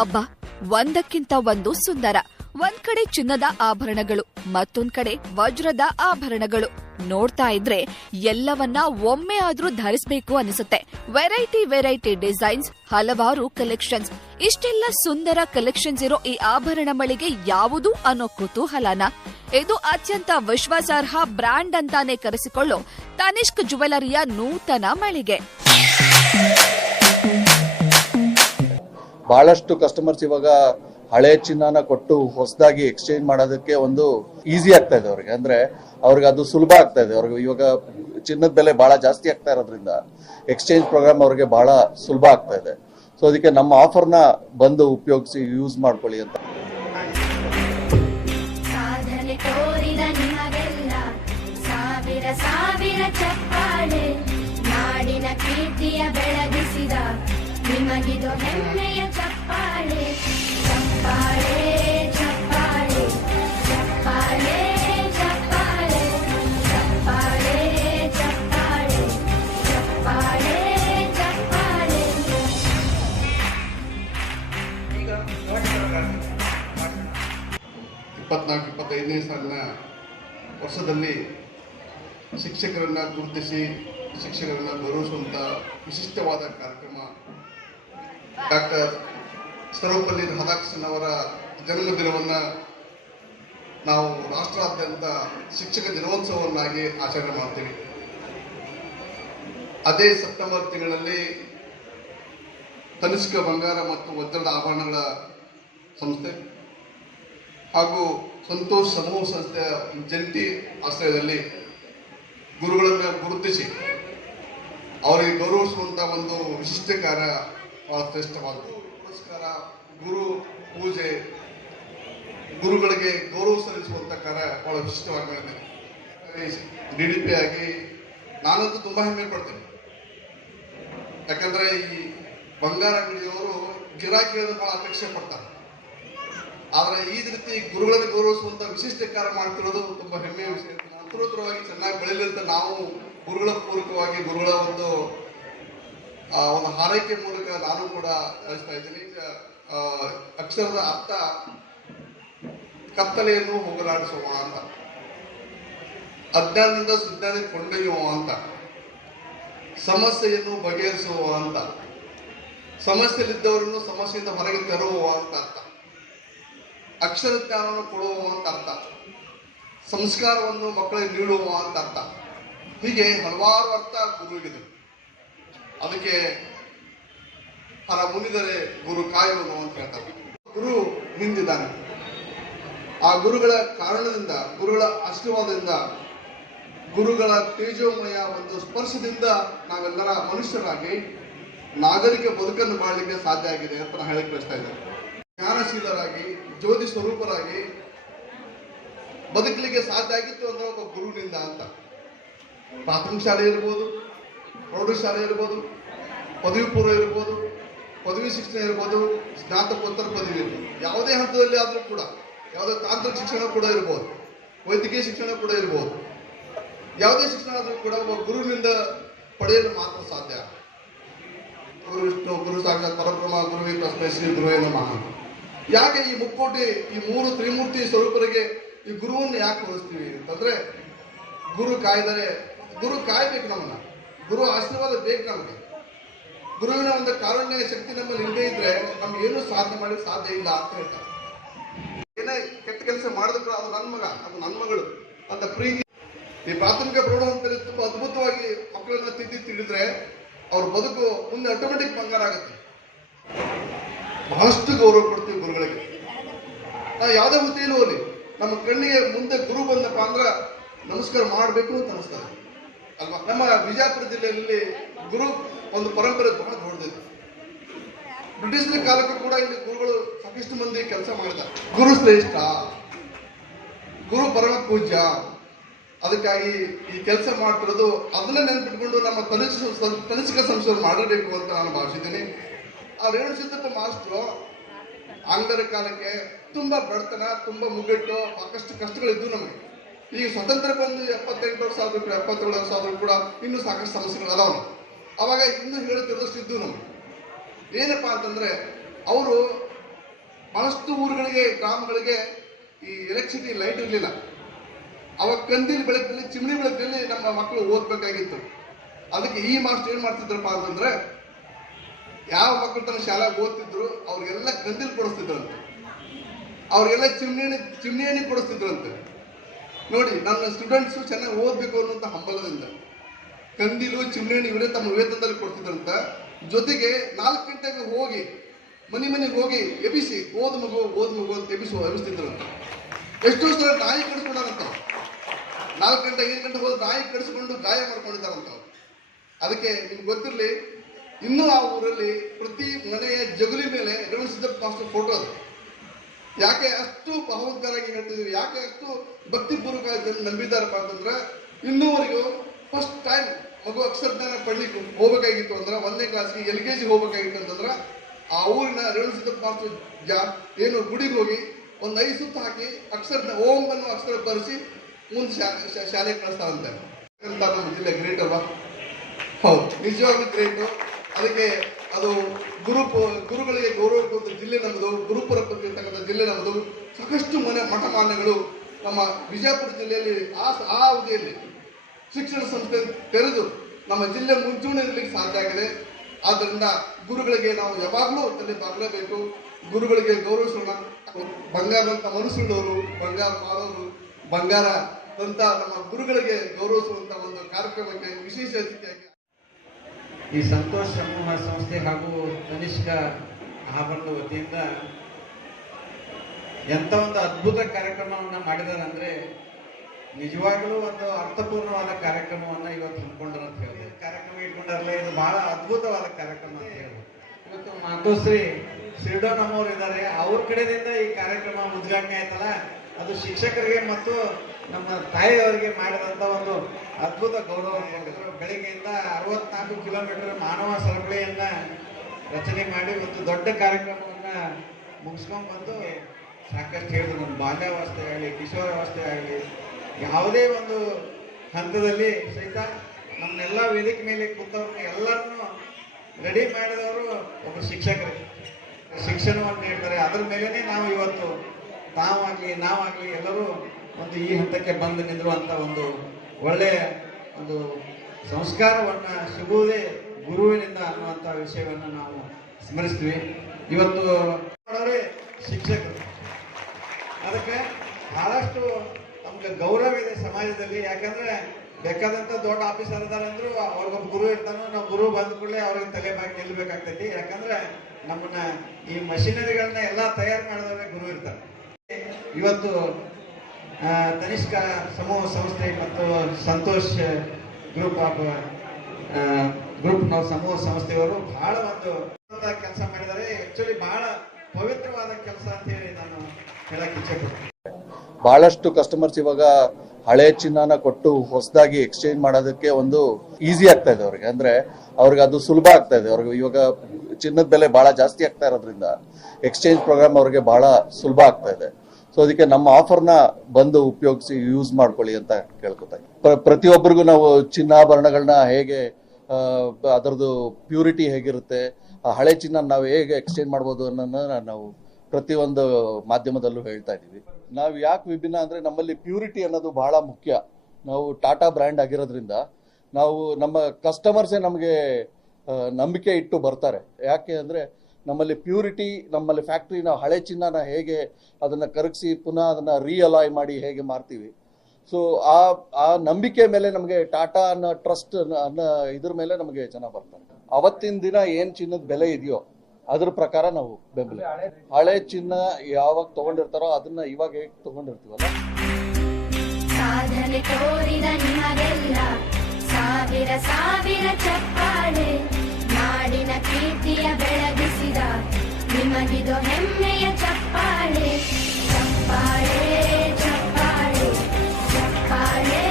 ಅಬ್ಬಾ, ಒಂದಕ್ಕಿಂತ ಒಂದು ಸುಂದರ. ಒಂದ್ ಕಡೆ ಚಿನ್ನದ ಆಭರಣಗಳು, ಮತ್ತೊಂದ್ ಕಡೆ ವಜ್ರದ ಆಭರಣಗಳು. ನೋಡ್ತಾ ಇದ್ರೆ ಎಲ್ಲವನ್ನ ಒಮ್ಮೆ ಆದ್ರೂ ಧರಿಸಬೇಕು ಅನಿಸುತ್ತೆ. ವೆರೈಟಿ ಡಿಸೈನ್ಸ್, ಹಲವಾರು ಕಲೆಕ್ಷನ್ಸ್. ಇಷ್ಟೆಲ್ಲ ಸುಂದರ ಕಲೆಕ್ಷನ್ಸ್ ಇರೋ ಈ ಆಭರಣ ಮಳಿಗೆ ಯಾವುದು ಅನ್ನೋ ಕುತೂಹಲನ. ಇದು ಅತ್ಯಂತ ವಿಶ್ವಾಸಾರ್ಹ ಬ್ರ್ಯಾಂಡ್ ಅಂತಾನೆ ಕರೆಸಿಕೊಳ್ಳೋ ತನಿಷ್ಕ್ ಜ್ಯುವೆಲರಿಯ ನೂತನ ಮಳಿಗೆ. ಬಹಳಷ್ಟು ಕಸ್ಟಮರ್ಸ್ ಇವಾಗ ಹಳೆ ಚಿನ್ನನ ಕೊಟ್ಟು ಹೊಸದಾಗಿ ಎಕ್ಸ್ಚೇಂಜ್ ಮಾಡೋದಕ್ಕೆ ಒಂದು ಈಸಿ ಆಗ್ತಾ ಇದೆ ಅವ್ರಿಗೆ. ಅಂದ್ರೆ ಅವ್ರಿಗೆ ಅದು ಸುಲಭ ಆಗ್ತಾ ಇದೆ. ಅವ್ರಿಗೆ ಇವಾಗ ಚಿನ್ನದ ಬೆಲೆ ಬಹಳ ಜಾಸ್ತಿ ಆಗ್ತಾ ಇರೋದ್ರಿಂದ ಎಕ್ಸ್ಚೇಂಜ್ ಪ್ರೋಗ್ರಾಮ್ ಅವ್ರಿಗೆ ಬಹಳ ಸುಲಭ ಆಗ್ತಾ ಇದೆ. ಸೊ ಅದಕ್ಕೆ ನಮ್ಮ ಆಫರ್ನ ಬಂದು ಉಪಯೋಗಿಸಿ ಯೂಸ್ ಮಾಡ್ಕೊಳ್ಳಿ ಅಂತ. ನಿಮಗಿದು ಹೆಮ್ಮೆಯ ಚಪ್ಪಾಳೆ, ಚಪ್ಪಾಳೆ ಚಪ್ಪಾಳೆ, ಚಪ್ಪಾಳೆ ಚಪ್ಪಾಳೆ, ಚಪ್ಪಾಳೆ ಚಪ್ಪಾಳೆ, ಚಪ್ಪಾಳೆ ಚಪ್ಪಾಳೆ. ಈಗ 24-25ನೇ ಸಾಲಿನ ವರ್ಷದಲ್ಲಿ ಶಿಕ್ಷಕರನ್ನ ಗುರುತಿಸಿ ಶಿಕ್ಷಕರನ್ನ ಗೌರವಿಸುವಂತ ವಿಶಿಷ್ಟವಾದ ಕಾರ್ಯಕ್ರಮ. ಡಾಕ್ಟರ್ ಸರ್ವಪಲ್ಲಿ ರಾಧಾಕೃಷ್ಣನ್ ಅವರ ಜನ್ಮದಿನವನ್ನು ನಾವು ರಾಷ್ಟ್ರಾದ್ಯಂತ ಶಿಕ್ಷಕ ದಿನೋತ್ಸವವನ್ನಾಗಿ ಆಚರಣೆ ಮಾಡ್ತೀವಿ. ಅದೇ ಸೆಪ್ಟೆಂಬರ್ ತಿಂಗಳಲ್ಲಿ ತನಿಷ್ಕ್ ಬಂಗಾರ ಮತ್ತು ವಜ್ರದ ಆಭರಣಗಳ ಸಂಸ್ಥೆ ಹಾಗೂ ಸಂತೋಷ್ ಸಮೂಹ ಸಂಸ್ಥೆಯ ಜಂಟಿ ಆಶ್ರಯದಲ್ಲಿ ಗುರುಗಳನ್ನು ಗುರುತಿಸಿ ಅವರಿಗೆ ಗೌರವಿಸುವಂತ ಒಂದು ವಿಶಿಷ್ಟ ಕಾರ್ಯ ಬಹಳ ಶ್ರೇಷ್ಠವಾದದ್ದು. ಪುರಸ್ಕಾರ, ಗುರು ಪೂಜೆ, ಗುರುಗಳಿಗೆ ಗೌರವ ಸಲ್ಲಿಸುವಂತ ಕಾರ್ಯ ಬಹಳ ವಿಶಿಷ್ಟವಾಗಿ ಮಾಡಿದ್ದೇನೆ. DDP ಆಗಿ ನಾನಂತೂ ತುಂಬಾ ಹೆಮ್ಮೆ ಪಡ್ತೇನೆ. ಯಾಕಂದ್ರೆ ಈ ಬಂಗಾರ ಅಂಗಡಿಯವರು ಗಿರಾಕಿಯನ್ನು ಬಹಳ ಅಪೇಕ್ಷೆ ಪಡ್ತಾರೆ. ಆದ್ರೆ ಈ ರೀತಿ ಗುರುಗಳನ್ನು ಗೌರವಿಸುವಂತ ವಿಶಿಷ್ಟ ಕಾರ್ಯ ಮಾಡ್ತಿರೋದು ತುಂಬಾ ಹೆಮ್ಮೆಯ ವಿಷಯ. ಅಂತರೋತ್ತರವಾಗಿ ಚೆನ್ನಾಗಿ ಬೆಳೆಯಲಿಂತ ನಾವು ಗುರುಗಳ ಪೂರ್ವಕವಾಗಿ ಗುರುಗಳ ಒಂದು ಹಾರೈಕೆ ಮೂಲಕ ನಾನು ಕೂಡ ಕಳಿಸ್ತಾ ಇದ್ದೀನಿ. ಅಕ್ಷರದ ಅರ್ಥ ಕತ್ತಲೆಯನ್ನು ಹೋಗಲಾಡಿಸುವ ಅಂತ, ಅಜ್ಞಾನದಿಂದ ಸುಜ್ಞಾನ ಕೊಂಡೊಯ್ಯುವ ಅಂತ, ಸಮಸ್ಯೆಯನ್ನು ಬಗೆಹರಿಸುವ ಅಂತ, ಸಮಸ್ಯೆಯಲ್ಲಿದ್ದವರನ್ನು ಸಮಸ್ಯೆಯಿಂದ ಹೊರಗೆ ತರುವ ಅಂತ ಅರ್ಥ, ಅಕ್ಷರ ಜ್ಞಾನವನ್ನು ಕೊಡುವ ಅಂತ ಅರ್ಥ, ಸಂಸ್ಕಾರವನ್ನು ಮಕ್ಕಳಿಗೆ ನೀಡುವ ಅಂತ ಅರ್ಥ. ಹೀಗೆ ಹಲವಾರು ಅರ್ಥ ಗುರುವಿಗಿದೆ. ಅದಕ್ಕೆ ಹರ ಮುನಿದರೆ ಗುರು ಕಾಯುವನು ಅಂತ ಹೇಳ್ತಾರೆ. ಗುರು ನಿಂತಿದ್ದಾನೆ. ಆ ಗುರುಗಳ ಕಾರಣದಿಂದ, ಗುರುಗಳ ಆಶೀರ್ವಾದದಿಂದ, ಗುರುಗಳ ತೇಜೋಮಯ ಒಂದು ಸ್ಪರ್ಶದಿಂದ ನಾವೆಲ್ಲರ ಮನುಷ್ಯರಾಗಿ ನಾಗರಿಕ ಬದುಕನ್ನು ಮಾಡಲಿಕ್ಕೆ ಸಾಧ್ಯ ಆಗಿದೆ ಅಂತ ನಾನು ಹೇಳಕ್ ಬಯಸ್ತಾ ಇದ್ದೇನೆ. ಜ್ಞಾನಶೀಲರಾಗಿ, ಜ್ಯೋತಿ ಸ್ವರೂಪರಾಗಿ ಬದುಕಲಿಕ್ಕೆ ಸಾಧ್ಯ ಆಗಿತ್ತು ಅಂದ್ರೆ ಒಬ್ಬ ಗುರುವಿನಿಂದ ಅಂತ. ಪ್ರಾಥಮಿಕ ಶಾಲೆ ಇರ್ಬೋದು, ಪ್ರೌಢಶಾಲೆ ಇರ್ಬೋದು, ಪದವಿ ಪೂರ್ವ ಇರ್ಬೋದು, ಪದವಿ ಶಿಕ್ಷಣ ಇರ್ಬೋದು, ಸ್ನಾತಕೋತ್ತರ ಪದವಿ ಇರ್ಬೋದು, ಯಾವುದೇ ಹಂತದಲ್ಲಿ ಆದರೂ ಕೂಡ, ಯಾವುದೇ ತಾಂತ್ರಿಕ ಶಿಕ್ಷಣ ಕೂಡ ಇರ್ಬೋದು, ವೈದ್ಯಕೀಯ ಶಿಕ್ಷಣ ಕೂಡ ಇರ್ಬೋದು, ಯಾವುದೇ ಶಿಕ್ಷಣ ಆದರೂ ಕೂಡ ಒಬ್ಬ ಗುರುವಿನಿಂದ ಪಡೆಯಲು ಮಾತ್ರ ಸಾಧ್ಯ. ಗುರು ವಿಷ್ಣು, ಗುರು ಸಾಕ್ಷಾತ್ ಪರಬ್ರಹ್ಮ, ಗುರುವೇ ತಸ್ಮೈ ಶ್ರೀ ಗುರುವೇ ನಮಃ. ಯಾಕೆ ಈ ಮುಕ್ಕೋಟಿ, ಈ ಮೂರು ತ್ರಿಮೂರ್ತಿ ಸ್ವರೂಪರಿಗೆ ಈ ಗುರುವನ್ನು ಯಾಕೆ ಹೋಲಿಸ್ತೀವಿ ಅಂತಂದ್ರೆ, ಗುರು ಕಾಯ್ದರೆ, ಗುರು ಕಾಯ್ಬೇಕು ನಮ್ಮನ್ನ, ಗುರು ಆಶೀರ್ವಾದ ಬೇಕು ನಮಗೆ. ಗುರುವಿನ ಒಂದು ಕಾರುಣ್ಯ ಶಕ್ತಿ ನಮ್ಮಲ್ಲಿ ಇಲ್ಲದೇ ಇದ್ರೆ ನಮ್ಗೆ ಏನು ಸಾಧನೆ ಮಾಡಲಿಕ್ಕೆ ಸಾಧ್ಯ ಇಲ್ಲ ಅಂತ ಹೇಳ್ತಾರೆ. ಏನೇ ಕೆಟ್ಟ ಕೆಲಸ ಮಾಡಿದ್ರು ಅದು ನನ್ನ ಮಗ, ಅದು ನನ್ನ ಮಗಳು ಅಂತ ಪ್ರೀತಿ. ಈ ಪ್ರಾಥಮಿಕ ಪ್ರೌಢ ಹಂತದಲ್ಲಿ ತುಂಬಾ ಅದ್ಭುತವಾಗಿ ಮಕ್ಕಳನ್ನ ತಿಳಿದ್ರೆ ಅವ್ರ ಬದುಕು ಮುಂದೆ ಆಟೋಮೆಟಿಕ್ ಬಂಗಾರ ಆಗುತ್ತೆ. ಬಹಳಷ್ಟು ಗೌರವ ಕೊಡ್ತೀವಿ ಗುರುಗಳಿಗೆ. ನಾವು ಯಾವುದೇ ಹುದ್ದೆಯಲ್ಲಿ ಹೋಗ್ಲಿ, ನಮ್ಮ ಕಣ್ಣಿಗೆ ಮುಂದೆ ಗುರು ಬಂದಪ್ಪ ಅಂದ್ರೆ ನಮಸ್ಕಾರ ಮಾಡಬೇಕು ಅಂತ ಅನಿಸ್ತದೆ ಅಲ್ವಾ. ನಮ್ಮ ಬಿಜಾಪುರ ಜಿಲ್ಲೆಯಲ್ಲಿ ಗುರು ಒಂದು ಪರಂಪರೆ ಬಹಳ ದೊಡ್ಡದಿದೆ. ಬ್ರಿಟಿಷರ ಕಾಲಕ್ಕೂ ಕೂಡ ಇಲ್ಲಿ ಗುರುಗಳು ಸಾಕಷ್ಟು ಮಂದಿ ಕೆಲಸ ಮಾಡಿದ್ದಾರೆ. ಗುರು ಶ್ರೇಷ್ಠ, ಗುರು ಪರಮ ಪೂಜ್ಯ. ಅದಕ್ಕಾಗಿ ಈ ಕೆಲಸ ಮಾಡ್ತಿರೋದು ಅದನ್ನ ನೆನ್ಪಿಟ್ಕೊಂಡು ನಮ್ಮ ತನಿಷ್ಕ ಸಂಸ್ಥೆ ಮಾಡಬೇಕು ಅಂತ ನಾನು ಭಾವಿಸಿದ್ದೀನಿ. ಆ ರೇಣು ಸಿದ್ದಪ್ಪ ಮಾಸ್ಟ್ರು ಆಂಗ್ಲರ ಕಾಲಕ್ಕೆ ತುಂಬಾ ಬಡತನ, ತುಂಬಾ ಮುಗ್ಗಟ್ಟು, ಸಾಕಷ್ಟು ಕಷ್ಟಗಳಿದ್ದು ನಮಗೆ. ಈಗ ಸ್ವತಂತ್ರ ಬಂದು 78 ವರ್ಷ ಆದ್ರೂ ಕೂಡ 77 ವರ್ಷ ಆದ್ರೂ ಕೂಡ ಇನ್ನೂ ಸಾಕಷ್ಟು ಸಮಸ್ಯೆಗಳು ಅದಾವ. ಅವಾಗ ಇನ್ನೂ ಹೇಳುತ್ತಿರೋದಷ್ಟು ಇದ್ದು ನಮಗೆ. ಏನಪ್ಪಾ ಅಂತಂದ್ರೆ ಅವರು ಬಹಳಷ್ಟು ಊರುಗಳಿಗೆ, ಗ್ರಾಮಗಳಿಗೆ ಈ ಎಲೆಕ್ಟ್ರಿಸಿಟಿ ಲೈಟ್ ಇರಲಿಲ್ಲ. ಅವಾಗ ಕಂದಿಲ್ ಬೆಳಕಿನಲ್ಲಿ, ಚಿಮಣಿ ಬೆಳಕಿನಲ್ಲಿ ನಮ್ಮ ಮಕ್ಕಳು ಓದ್ಬೇಕಾಗಿತ್ತು. ಅದಕ್ಕೆ ಈ ಮಾಸ್ಟರ್ ಏನ್ ಮಾಡ್ತಿದ್ರಪ್ಪ ಅಂತಂದ್ರೆ, ಯಾವ ಮಕ್ಕಳು ತನ್ನ ಶಾಲೆಗೆ ಓದ್ತಿದ್ರು ಅವ್ರಿಗೆಲ್ಲ ಕಂದಿಲ್ ಕೊಡಿಸ್ತಿದ್ರಂತೆ, ಅವ್ರಿಗೆಲ್ಲ ಚಿಮಣಿ ಎಣ್ಣೆ ಕೊಡಿಸ್ತಿದ್ರಂತೆ. ನೋಡಿ, ನನ್ನ ಸ್ಟೂಡೆಂಟ್ಸ್ ಚೆನ್ನಾಗಿ ಓದ್ಬೇಕು ಅನ್ನುವಂಥ ಹಂಬಲದಿಂದ ಕಂದಿಲು, ಚಿಮಣಿ ಎಣ್ಣೆ ಇವರೇ ತಮ್ಮ ವೇತನದಲ್ಲಿ ಕೊಡ್ತಿದ್ರಂತ. ಜೊತೆಗೆ 4 ಗಂಟೆಗೆ ಹೋಗಿ ಮನೆಗೆ ಹೋಗಿ ಎಬಿಸಿ ಓದ್ ಮಗು ಅಂತ ಎಬಿಸ್ತಿದ್ರಂತ. ಎಷ್ಟೋ ಸಲ ನಾಯಿ ಕಡಿಸ್ಕೊಂಡಾರಂತ. 4 ಗಂಟೆ 5 ಗಂಟೆ ಹೋದ ನಾಯಿ ಕಡಿಸ್ಕೊಂಡು ಗಾಯ ಮಾಡ್ಕೊಂಡಿದ್ದಾರಂತ. ಅದಕ್ಕೆ ನಿಮ್ಗೆ ಗೊತ್ತಿರಲಿ, ಇನ್ನೂ ಆ ಊರಲ್ಲಿ ಪ್ರತಿ ಮನೆಯ ಜಗುಲಿ ಮೇಲೆ ರೇವಣ್ ಸಿದ್ದಪ್ಪ ಮಾಸ್ಟರ್ ಫೋಟೋ ಅದು. ಯಾಕೆ ಅಷ್ಟು ಭಾವೋದ್ಗಾರಾಗಿ ಹೇಳ್ತಿದ್ದೀವಿ, ಯಾಕೆ ಅಷ್ಟು ಭಕ್ತಿಪೂರ್ವಕ ನಂಬಿದ್ದಾರಪ್ಪ ಅಂತಂದ್ರೆ, ಇನ್ನೂವರೆಗೂ ಫಸ್ಟ್ ಟೈಮ್ ಮಗು ಅಕ್ಷರಜ್ಞಾನ ಪಡ್ಲಿಕ್ಕೆ ಹೋಗ್ಬೇಕಾಗಿತ್ತು ಅಂದ್ರೆ 1ನೇ ಕ್ಲಾಸ್ಗೆ LKG ಹೋಗ್ಬೇಕಾಗಿತ್ತು ಅಂತಂದ್ರೆ ಆ ಊರಿನ ರೇವಣ್ ಸಿದ್ದಪ್ಪ ಮಾಸ್ಟರ್ ಏನು ಗುಡಿಗೆ ಹೋಗಿ ಒಂದು 5 ಸುತ್ತು ಹಾಕಿ ಓಂ ಅನ್ನೋ ಅಕ್ಷರ ಬರೆಸಿ ಮುಂದೆ ಶಾಲೆಗೆ ಕಳಿಸ್ತಾರಂತೆ. ಅಂತ ನಮ್ಮ ಜಿಲ್ಲೆ ಗ್ರೇಟ್ ಅಲ್ವಾ? ಹೌದು, ನಿಜವಾಗ್ಲೂ ಗ್ರೇಟು. ಅದಕ್ಕೆ ಅದು ಗುರುಗಳಿಗೆ ಗೌರವ ಕೊಟ್ಟು ಜಿಲ್ಲೆ ನಮ್ಮದು, ಗುರುಪುರ ಇರ್ತಕ್ಕಂಥ ಜಿಲ್ಲೆ ನಮ್ಮದು. ಸಾಕಷ್ಟು ಮಠಮಾನ್ಯಗಳು ನಮ್ಮ ವಿಜಯಪುರ ಜಿಲ್ಲೆಯಲ್ಲಿ ಆ ಅವಧಿಯಲ್ಲಿ ಶಿಕ್ಷಣ ಸಂಸ್ಥೆ ತೆರೆದು ನಮ್ಮ ಜಿಲ್ಲೆ ಮುಂಚೂಣಿ ಇರಲಿಕ್ಕೆ ಸಾಧ್ಯ ಆಗಿದೆ. ಆದ್ದರಿಂದ ಗುರುಗಳಿಗೆ ನಾವು ಯಾವಾಗಲೂ ತಲೆ ಬಾಗಲೇಬೇಕು, ಗುರುಗಳಿಗೆ ಗೌರವಿಸೋಣ. ಬಂಗಾರದಂಥ ಮನುಷ್ಯರವರು, ಬಂಗಾರ ಮಾರೋರು, ಬಂಗಾರ ಅಂತ ನಮ್ಮ ಗುರುಗಳಿಗೆ ಗೌರವಿಸುವಂತ ಒಂದು ಕಾರ್ಯಕ್ರಮಕ್ಕೆ ವಿಶೇಷ ಅತಿಥಿಯಾಗಿ ಈ ಸಂತೋಷ್ ಸಮೂಹ ಸಂಸ್ಥೆ ಹಾಗೂ ತನಿಷ್ಕ ಆಭರಣದ ವತಿಯಿಂದ ಎಂಥ ಒಂದು ಅದ್ಭುತ ಕಾರ್ಯಕ್ರಮವನ್ನು ಮಾಡಿದ್ದಾರೆ ಅಂದ್ರೆ, ನಿಜವಾಗಲೂ ಒಂದು ಅರ್ಥಪೂರ್ಣವಾದ ಕಾರ್ಯಕ್ರಮವನ್ನು ಇವತ್ತು ಹಮ್ಮಿಕೊಂಡ್ರು ಅಂತ ಹೇಳಿ ಕಾರ್ಯಕ್ರಮ ಇಟ್ಕೊಂಡಾರಲ್ಲ, ಇದು ಬಹಳ ಅದ್ಭುತವಾದ ಕಾರ್ಯಕ್ರಮ ಅಂತ ಹೇಳಿ. ಇವತ್ತು ಮಾತೋಶ್ರೀ ಶಿರ್ಡೋ ನಮ್ಮವ್ರು ಇದ್ದಾರೆ, ಅವ್ರ ಕಡೆಯಿಂದ ಈ ಕಾರ್ಯಕ್ರಮ ಉದ್ಘಾಟನೆ ಆಯ್ತಲ್ಲ, ಅದು ಶಿಕ್ಷಕರಿಗೆ ಮತ್ತು ನಮ್ಮ ತಾಯಿಯವರಿಗೆ ಮಾಡಿದಂಥ ಒಂದು ಅದ್ಭುತ ಗೌರವ. ಬೆಳಿಗ್ಗೆಯಿಂದ 64 ಕಿಲೋಮೀಟರ್ ಮಾನವ ಸರಪಳಿಯನ್ನ ರಚನೆ ಮಾಡಿ ಒಂದು ದೊಡ್ಡ ಕಾರ್ಯಕ್ರಮವನ್ನ ಮುಗಿಸ್ಕೊಂಡ್ ಬಂದು ಸಾಕಷ್ಟು ಹೇಳಿದ್ರು. ನಮ್ಮ ಬಾಲ್ಯಾವಸ್ಥೆ ಆಗಲಿ, ಕಿಶೋರಾವಸ್ಥೆ ಆಗಲಿ, ಯಾವುದೇ ಒಂದು ಹಂತದಲ್ಲಿ ಸಹಿತ ನಮ್ಮನ್ನೆಲ್ಲ ವೇದಿಕೆ ಮೇಲೆ ಕೂತವ್ರನ್ನ ಎಲ್ಲರನ್ನು ರೆಡಿ ಮಾಡಿದವರು ಒಬ್ಬರು ಶಿಕ್ಷಕರು. ಶಿಕ್ಷಣವನ್ನು ನೀಡ್ತಾರೆ, ಅದ್ರ ಮೇಲೇನೆ ನಾವು ಇವತ್ತು ನಾವಾಗ್ಲಿ ಎಲ್ಲರೂ ಒಂದು ಈ ಹಂತಕ್ಕೆ ಬಂದು ನಿಲ್ಲುವಂತ ಒಂದು ಒಳ್ಳೆಯ ಒಂದು ಸಂಸ್ಕಾರವನ್ನ ಸಿಗುವುದೇ ಗುರುವಿನಿಂದ ಅನ್ನುವಂಥ ವಿಷಯವನ್ನು ನಾವು ಸ್ಮರಿಸ್ತೀವಿ. ಇವತ್ತು ಮಾಡೋರೇ ಶಿಕ್ಷಕರು. ಅದಕ್ಕೆ ಬಹಳಷ್ಟು ನಮ್ಗೆ ಗೌರವ ಇದೆ ಸಮಾಜದಲ್ಲಿ. ಯಾಕಂದ್ರೆ ಬೇಕಾದಂತ ದೊಡ್ಡ ಆಫೀಸರ್ ಇದಾರೆ ಅಂದ್ರು ಅವ್ರಿಗೊಬ್ಬ ಗುರು ಇರ್ತಾನೋ, ನಾವು ಗುರು ಬಂದ ಕೂಡಲೇ ಅವ್ರಿಗೆ ತಲೆ ಬಾಗಿ ನಿಲ್ಬೇಕಾಗ್ತೈತಿ. ಯಾಕಂದ್ರೆ ನಮ್ಮನ್ನ ಈ ಮಷಿನರಿಗಳನ್ನ ಎಲ್ಲ ತಯಾರು ಮಾಡಿದವ್ರೆ ಗುರು ಇರ್ತಾರೆ. ಇವತ್ತು ತನಿಷ್ಕ ಸಮೂಹ ಸಂಸ್ಥೆ ಮತ್ತು ಸಂತೋಷ್ ಗ್ರೂಪ್ನ ಸಮೂಹ ಸಂಸ್ಥೆಯವರು ಬಹಳ ಒಂದು ಕೆಲಸ ಮಾಡಿದ್ದಾರೆ. ಆಕ್ಚುಲಿ ಬಹಳ ಪವಿತ್ರವಾದ ಕೆಲಸ ಅಂತ ಹೇಳಿ ನಾನು ಹೇಳಕ್ ಇಚ್ಛೆಪಡ್ತೀನಿ. ಬಹಳಷ್ಟು ಕಸ್ಟಮರ್ಸ್ ಇವಾಗ ಹಳೆ ಚಿನ್ನನ ಕೊಟ್ಟು ಹೊಸದಾಗಿ ಎಕ್ಸ್ಚೇಂಜ್ ಮಾಡೋದಕ್ಕೆ ಒಂದು ಈಸಿ ಆಗ್ತಾ ಇದೆ ಅವ್ರಿಗೆ. ಅಂದ್ರೆ ಅವ್ರಿಗೆ ಅದು ಸುಲಭ ಆಗ್ತಾ ಇದೆ. ಅವ್ರಿಗೆ ಇವಾಗ ಚಿನ್ನದ ಬೆಲೆ ಬಹಳ ಜಾಸ್ತಿ ಆಗ್ತಾ ಇರೋದ್ರಿಂದ ಎಕ್ಸ್ಚೇಂಜ್ ಪ್ರೋಗ್ರಾಮ್ ಅವ್ರಿಗೆ ಬಹಳ ಸುಲಭ ಆಗ್ತಾ ಇದೆ. ಸೊ ಅದಕ್ಕೆ ನಮ್ಮ ಆಫರ್ನ ಬಂದು ಉಪಯೋಗಿಸಿ ಯೂಸ್ ಮಾಡ್ಕೊಳ್ಳಿ ಅಂತ ಕೇಳ್ಕೊತಾ ಇದ್ದೀವಿ. ಪ್ರತಿಯೊಬ್ಬರಿಗೂ ನಾವು ಚಿನ್ನಾಭರಣಗಳನ್ನ ಹೇಗೆ ಅದರದ್ದು ಪ್ಯೂರಿಟಿ ಹೇಗಿರುತ್ತೆ, ಹಳೆ ಚಿನ್ನ ನಾವು ಹೇಗೆ ಎಕ್ಸ್ಚೇಂಜ್ ಮಾಡ್ಬೋದು ಅನ್ನೋದನ್ನ ನಾವು ಪ್ರತಿಯೊಂದು ಮಾಧ್ಯಮದಲ್ಲೂ ಹೇಳ್ತಾ ಇದ್ದೀವಿ. ನಾವು ಯಾಕೆ ವಿಭಿನ್ನ ಅಂದ್ರೆ ನಮ್ಮಲ್ಲಿ ಪ್ಯೂರಿಟಿ ಅನ್ನೋದು ಬಹಳ ಮುಖ್ಯ. ನಾವು ಟಾಟಾ ಬ್ರ್ಯಾಂಡ್ ಆಗಿರೋದ್ರಿಂದ ನಾವು ನಮ್ಮ ಕಸ್ಟಮರ್ಸೇ ನಮಗೆ ನಂಬಿಕೆ ಇಟ್ಟು ಬರ್ತಾರೆ. ಯಾಕೆ ಅಂದ್ರೆ ನಮ್ಮಲ್ಲಿ ಪ್ಯೂರಿಟಿ, ನಮ್ಮಲ್ಲಿ ಫ್ಯಾಕ್ಟ್ರಿ, ನಾವು ಹಳೆ ಚಿನ್ನನ ಹೇಗೆ ಅದನ್ನ ಕರಗಿಸಿ ಪುನಃ ಅದನ್ನ ರೀಅಲಾಯ್ ಮಾಡಿ ಹೇಗೆ ಮಾರ್ತೀವಿ. ಸೊ ಆ ನಂಬಿಕೆ ಮೇಲೆ ನಮಗೆ ಟಾಟಾ ಅನ್ನೋ ಟ್ರಸ್ಟ್ ಅನ್ನೋ ಇದ್ರ ಮೇಲೆ ನಮಗೆ ಜನ ಬರ್ತಾರೆ. ಅವತ್ತಿನ ದಿನ ಏನ್ ಚಿನ್ನದ ಬೆಲೆ ಇದೆಯೋ ಅದ್ರ ಪ್ರಕಾರ ನಾವು ಬೆಂಬಲ. ಹಳೆ ಚಿನ್ನ ಯಾವಾಗ ತಗೊಂಡಿರ್ತಾರೋ ಅದನ್ನ ಇವಾಗ ಹೇಗೆ ತಗೊಂಡಿರ್ತೀವಲ್ಲ. ಸಾಧನೆ ತೋರಿದ ನಿಮಗೆಲ್ಲ ಸಾವಿರ ಸಾವಿರ ಚಪ್ಪಾಳೆ, ನಾಡಿನ ಕೀರ್ತಿಯ ಬೆಳಗಿಸಿದ ನಿಮಗಿದು ಹೆಮ್ಮೆಯ ಚಪ್ಪಾಳೆ. ಚಪ್ಪಾಳೆ ಚಪ್ಪಾಳೆ ಚಪ್ಪಾಳೆ.